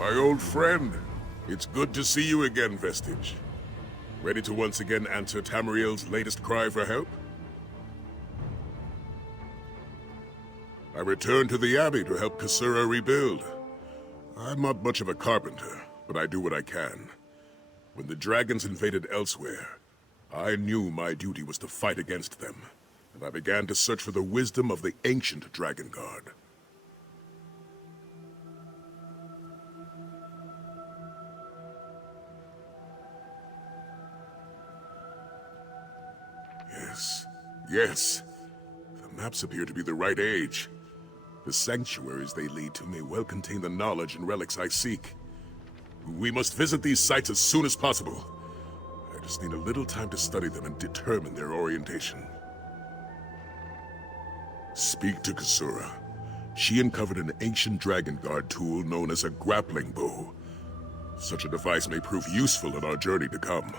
My old friend. It's good to see you again, Vestige. Ready to once again answer Tamriel's latest cry for help? I returned to the Abbey to help Kasura rebuild. I'm not much of a carpenter, but I do what I can. When the dragons invaded Elsweyr, I knew my duty was to fight against them, and I began to search for the wisdom of the ancient Dragon Guard. Yes. The maps appear to be the right age. The sanctuaries they lead to may well contain the knowledge and relics I seek. We must visit these sites as soon as possible. I just need a little time to study them and determine their orientation. Speak to Kasura. She uncovered an ancient Dragon Guard tool known as a grappling bow. Such a device may prove useful in our journey to come.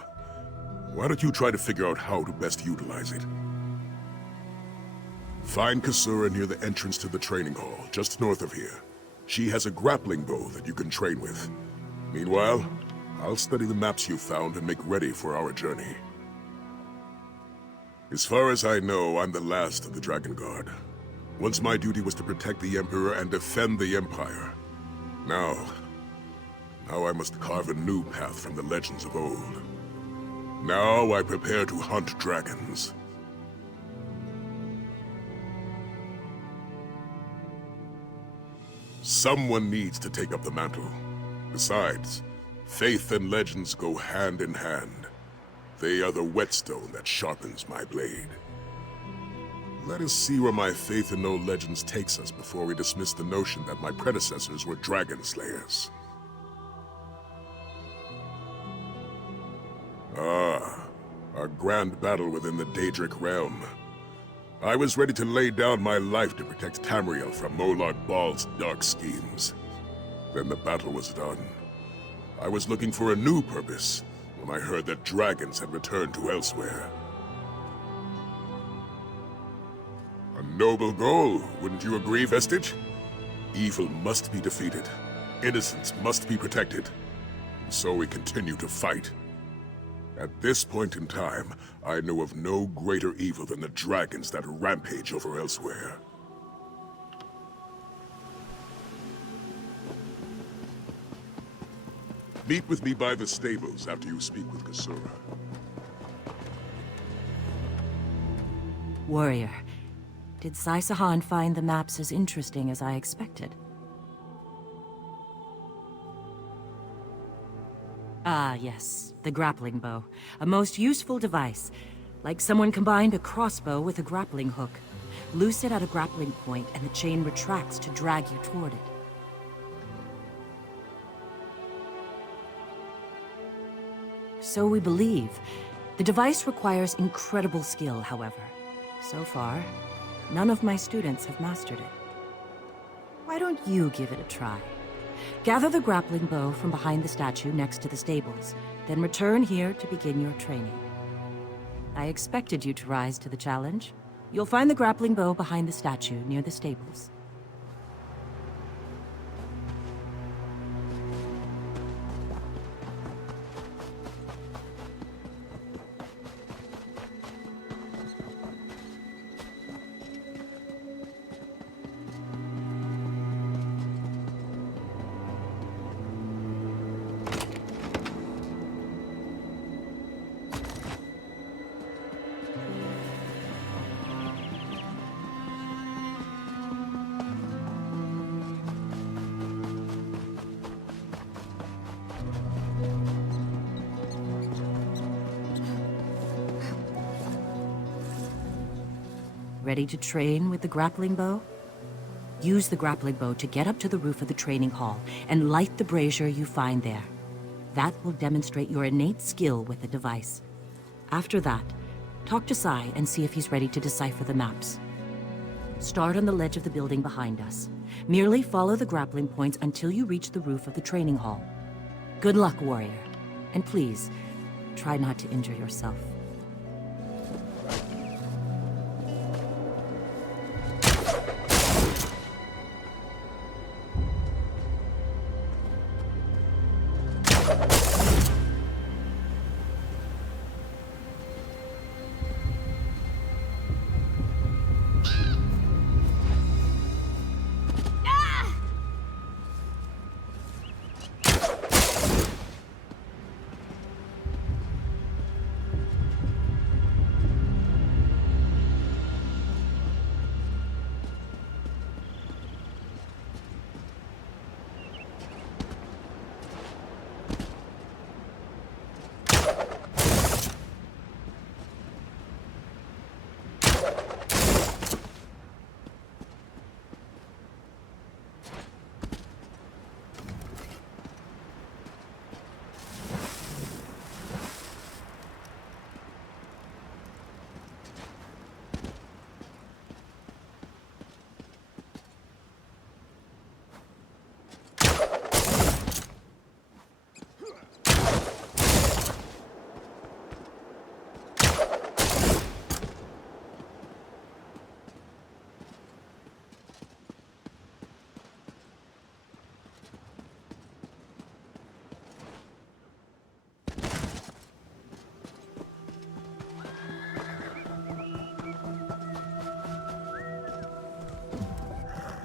Why don't you try to figure out how to best utilize it? Find Kasura near the entrance to the training hall, just north of here. She has a grappling bow that you can train with. Meanwhile, I'll study the maps you found and make ready for our journey. As far as I know, I'm the last of the Dragon Guard. Once my duty was to protect the Emperor and defend the Empire. Now I must carve a new path from the legends of old. Now I prepare to hunt dragons. Someone needs to take up the mantle. Besides, faith and legends go hand in hand. They are the whetstone that sharpens my blade. Let us see where my faith in no legends takes us before we dismiss the notion that my predecessors were dragon slayers. Our grand battle within the Daedric realm. I was ready to lay down my life to protect Tamriel from Molag Bal's dark schemes. Then the battle was done. I was looking for a new purpose when I heard that dragons had returned to Elsweyr. A noble goal, wouldn't you agree, Vestige? Evil must be defeated. Innocence must be protected. And so we continue to fight. At this point in time, I know of no greater evil than the dragons that rampage over Elsweyr. Meet with me by the stables after you speak with Kasura. Warrior, did Sai-Sahan find the maps as interesting as I expected? Ah, yes. The grappling bow. A most useful device. Like someone combined a crossbow with a grappling hook. Loose it at a grappling point, and the chain retracts to drag you toward it. So we believe. The device requires incredible skill, however. So far, none of my students have mastered it. Why don't you give it a try? Gather the grappling bow from behind the statue next to the stables, then return here to begin your training. I expected you to rise to the challenge. You'll find the grappling bow behind the statue near the stables. Ready to train with the grappling bow? Use the grappling bow to get up to the roof of the training hall and light the brazier you find there. That will demonstrate your innate skill with the device. After that, talk to Sai and see if he's ready to decipher the maps. Start on the ledge of the building behind us. Merely follow the grappling points until you reach the roof of the training hall. Good luck, warrior. And please, try not to injure yourself.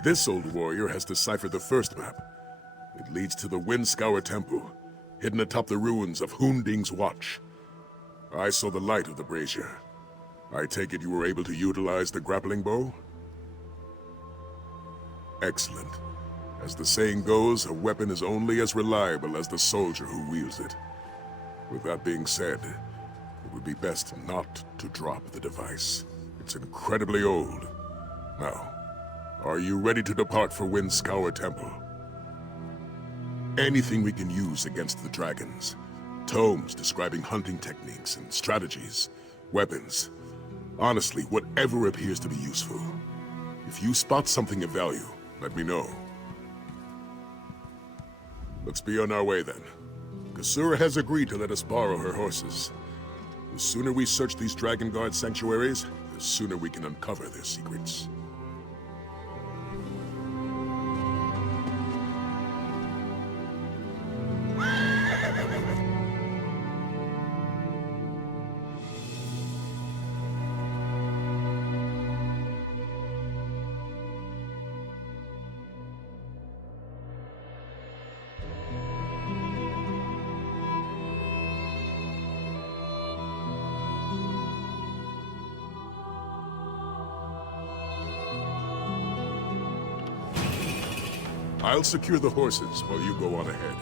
This old warrior has deciphered the first map. It leads to the Windscour Temple, hidden atop the ruins of Hunding's Watch. I saw the light of the brazier. I take it you were able to utilize the grappling bow? Excellent. As the saying goes, a weapon is only as reliable as the soldier who wields it. With that being said, it would be best not to drop the device. It's incredibly old. Now, are you ready to depart for Windscour Temple? Anything we can use against the dragons. Tomes describing hunting techniques and strategies, weapons. Honestly, whatever appears to be useful. If you spot something of value, let me know. Let's be on our way then. Kasura has agreed to let us borrow her horses. The sooner we search these Dragon Guard sanctuaries, the sooner we can uncover their secrets. I'll secure the horses while you go on ahead.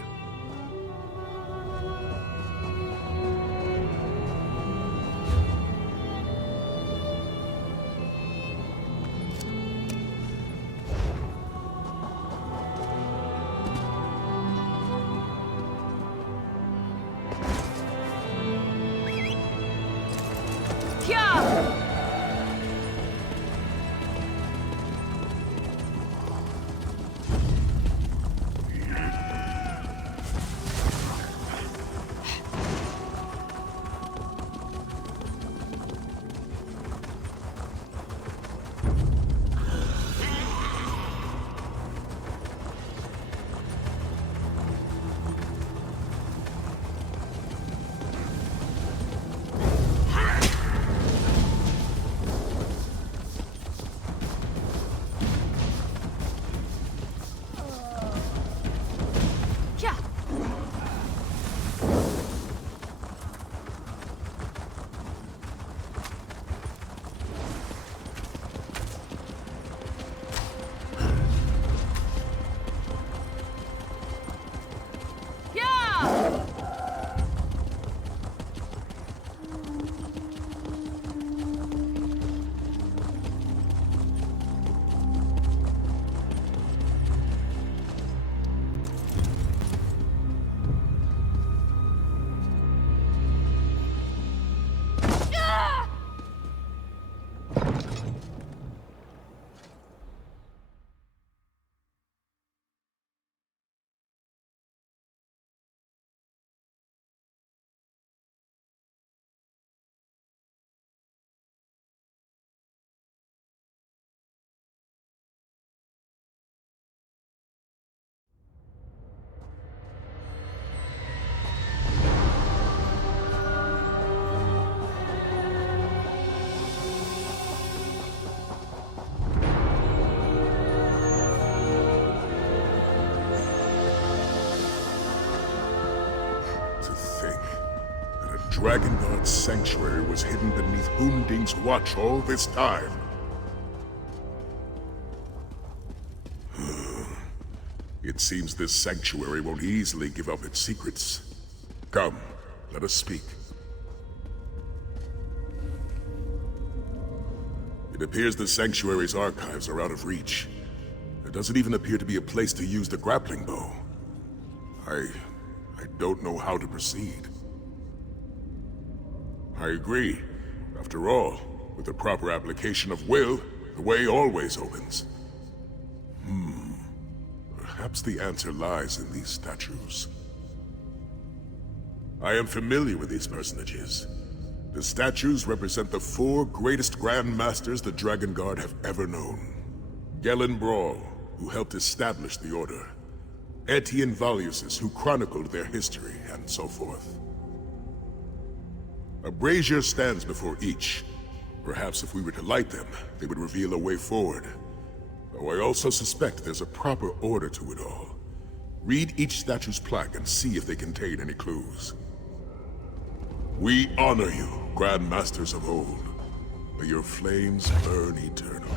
Dragon Guard's sanctuary was hidden beneath Hunding's Watch all this time. It seems this sanctuary won't easily give up its secrets. Come, let us speak. It appears the sanctuary's archives are out of reach. There doesn't even appear to be a place to use the grappling bow. I don't know how to proceed. I agree. After all, with the proper application of will, the way always opens. Perhaps the answer lies in these statues. I am familiar with these personages. The statues represent the 4 greatest Grand Masters the Dragon Guard have ever known. Gellin Brawl, who helped establish the Order. Etienne Valusis, who chronicled their history, and so forth. A brazier stands before each. Perhaps if we were to light them, they would reveal a way forward. Though I also suspect there's a proper order to it all. Read each statue's plaque and see if they contain any clues. We honor you, Grand Masters of old. May your flames burn eternal.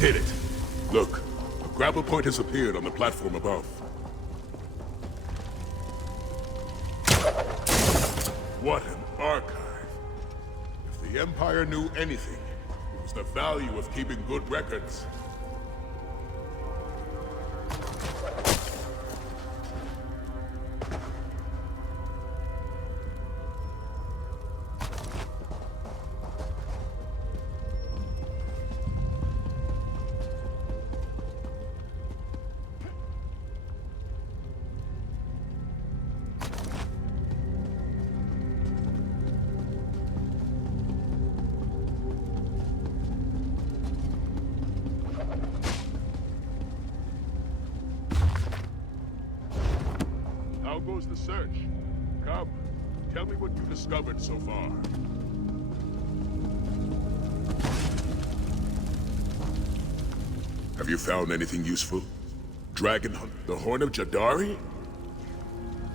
Hit it. Look, a grapple point has appeared on the platform above. What an archive. If the Empire knew anything, it was the value of keeping good records. How goes the search? Come, tell me what you discovered so far. Have you found anything useful? Dragon Hunt, the Horn of Jadari?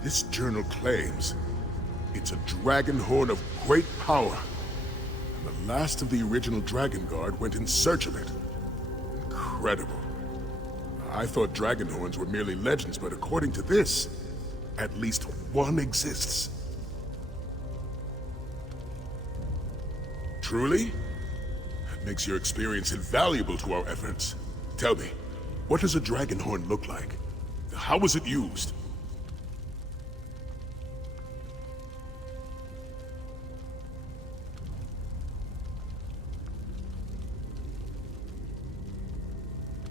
This journal claims it's a dragon horn of great power. And the last of the original Dragon Guard went in search of it. Incredible. I thought dragon horns were merely legends, but according to this, at least one exists. Truly? That makes your experience invaluable to our efforts. Tell me, what does a dragon horn look like? How was it used?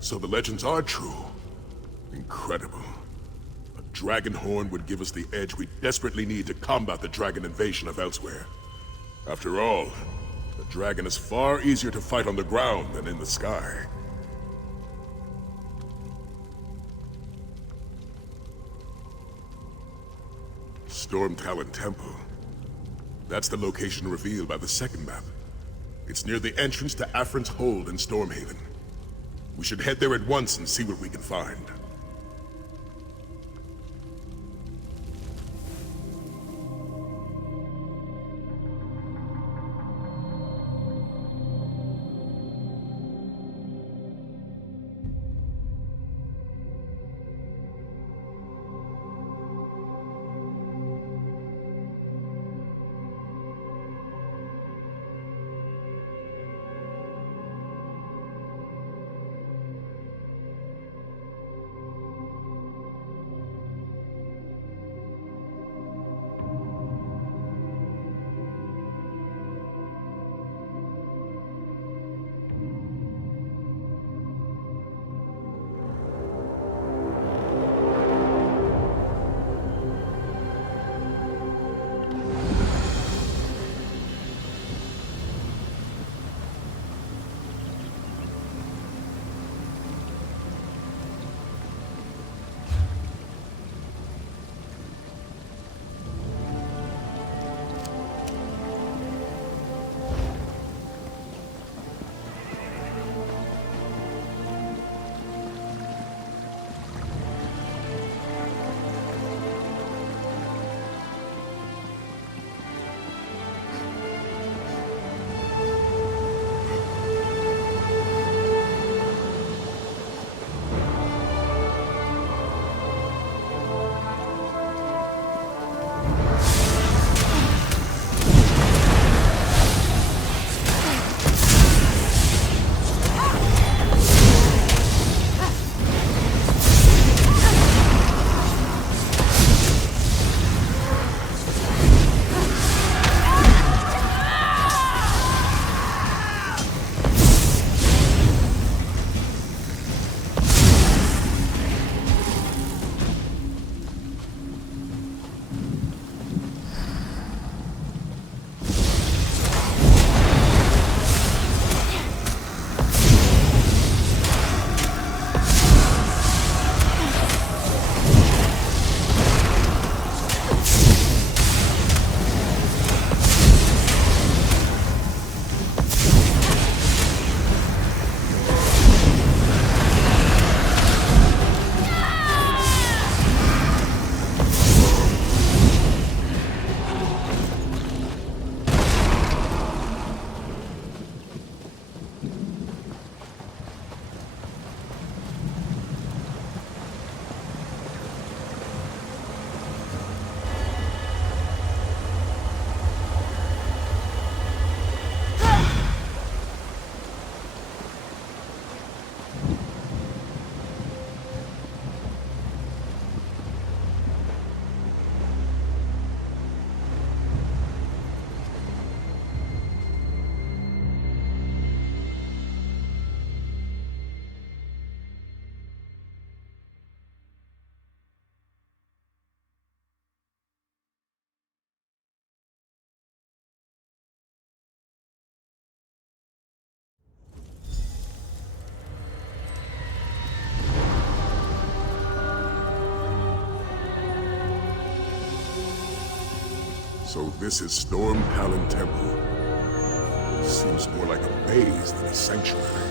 So the legends are true. Incredible. Dragon Horn would give us the edge we desperately need to combat the dragon invasion of Elsweyr. After all, the dragon is far easier to fight on the ground than in the sky. Storm Talon Temple. That's the location revealed by the second map. It's near the entrance to Afrin's Hold in Stormhaven. We should head there at once and see what we can find. So this is Storm Talon Temple. Seems more like a maze than a sanctuary.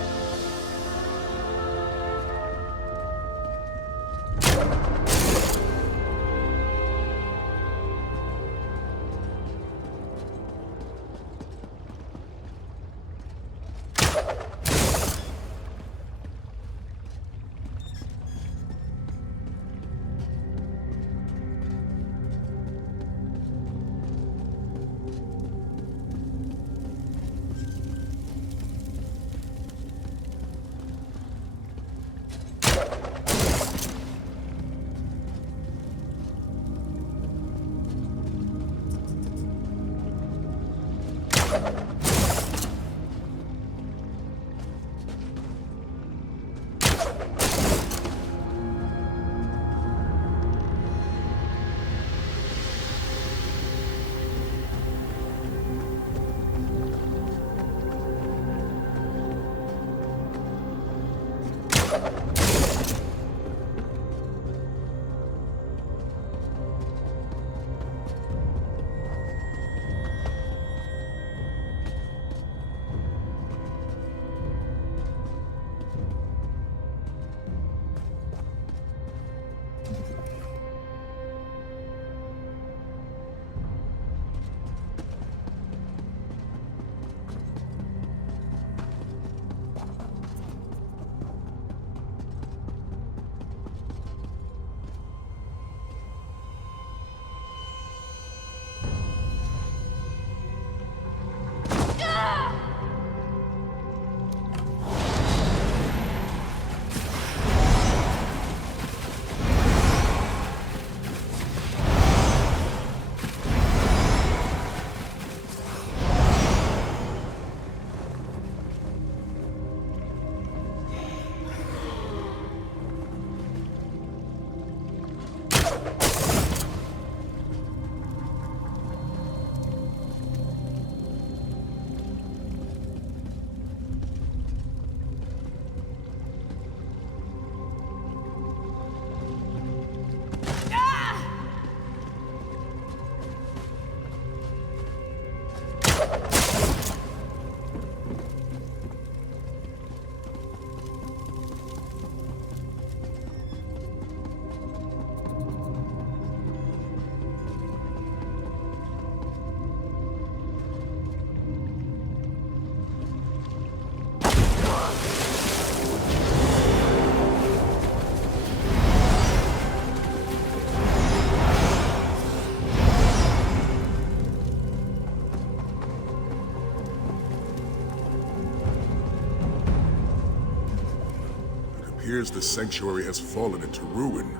Appears the sanctuary has fallen into ruin,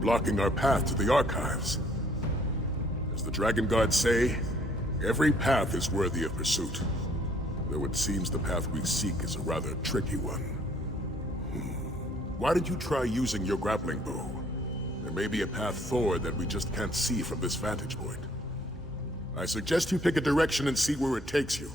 blocking our path to the archives. As the Dragon Guards say, every path is worthy of pursuit, though it seems the path we seek is a rather tricky one. Why did you try using your grappling bow? There may be a path forward that we just can't see from this vantage point. I suggest you pick a direction and see where it takes you.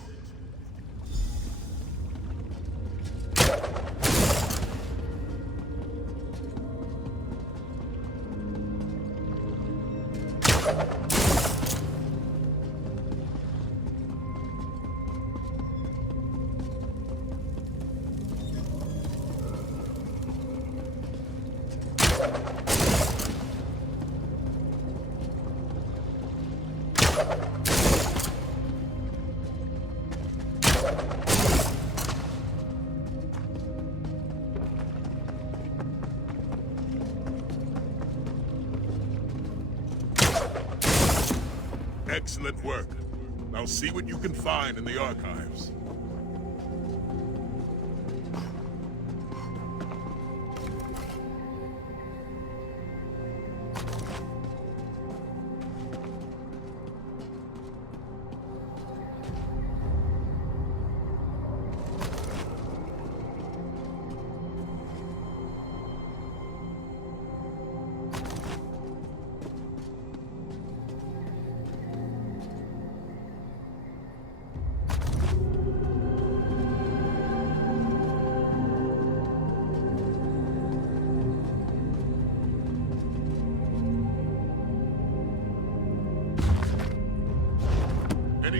Excellent work. Now see what you can find in the archives.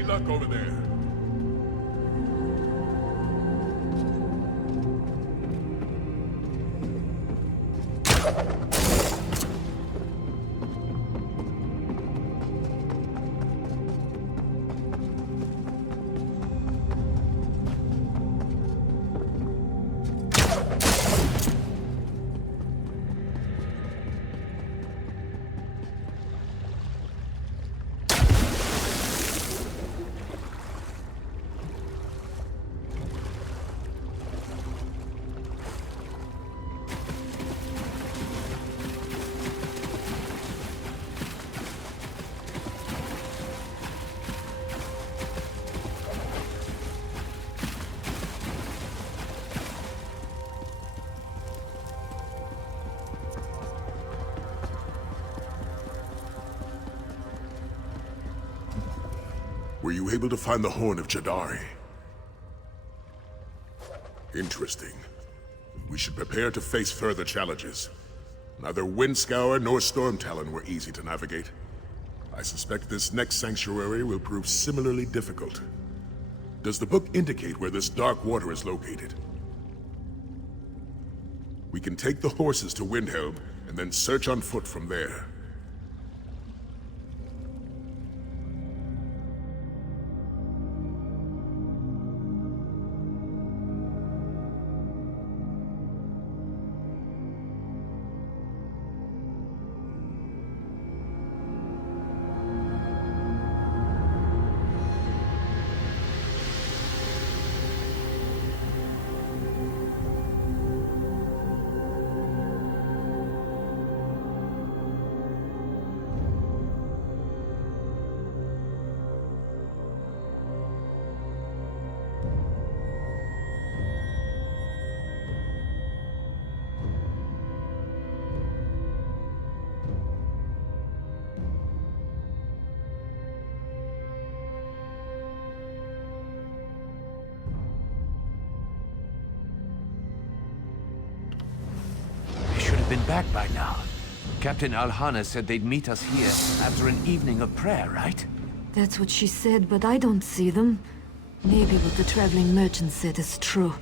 Any luck over there? Were you able to find the Horn of Jadari? Interesting. We should prepare to face further challenges. Neither Windscour nor Storm Talon were easy to navigate. I suspect this next sanctuary will prove similarly difficult. Does the book indicate where this dark water is located? We can take the horses to Windhelm and then search on foot from there. Been back by now. Captain Alhana said they'd meet us here after an evening of prayer, right? That's what she said, but I don't see them. Maybe what the traveling merchant said is true.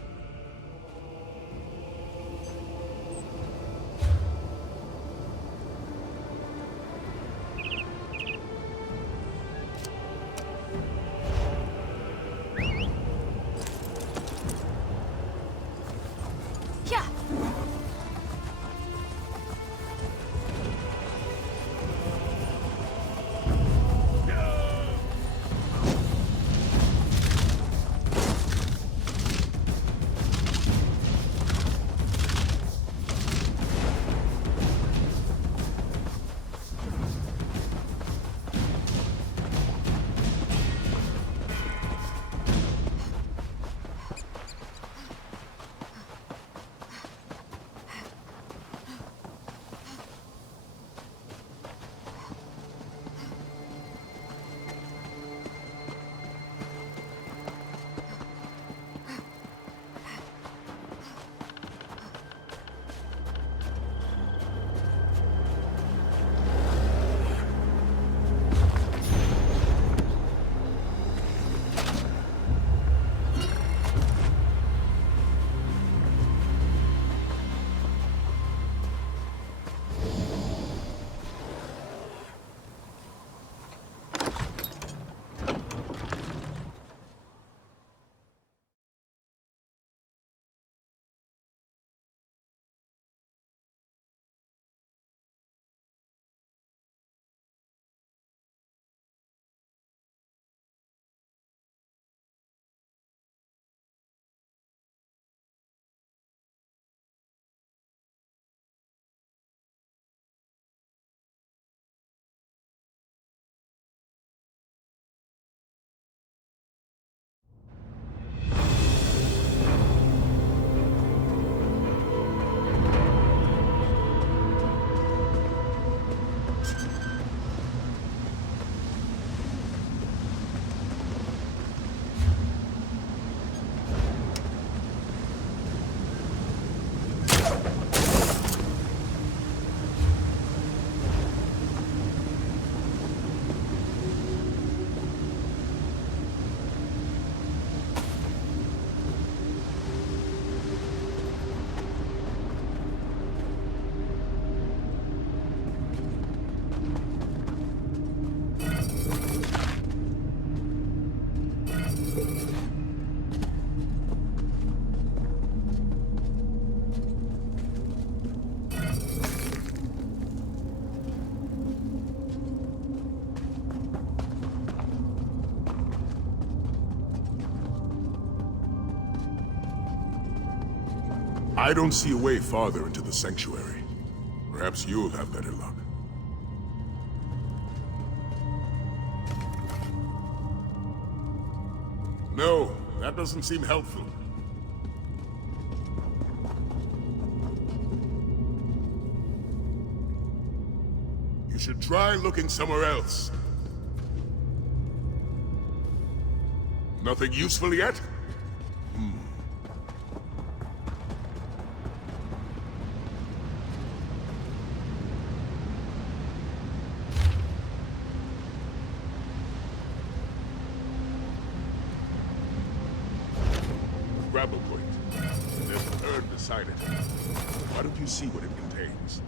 I don't see a way farther into the sanctuary. Perhaps you'll have better luck. No, that doesn't seem helpful. You should try looking somewhere else. Nothing useful yet? Grapple point. There's an urn beside it. Why don't you see what it contains?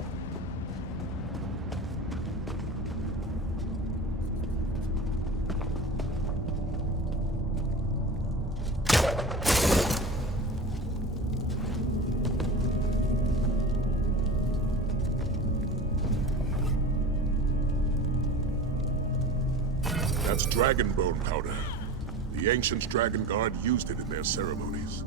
That's dragon bone powder. The ancient dragon guard used it in their ceremonies.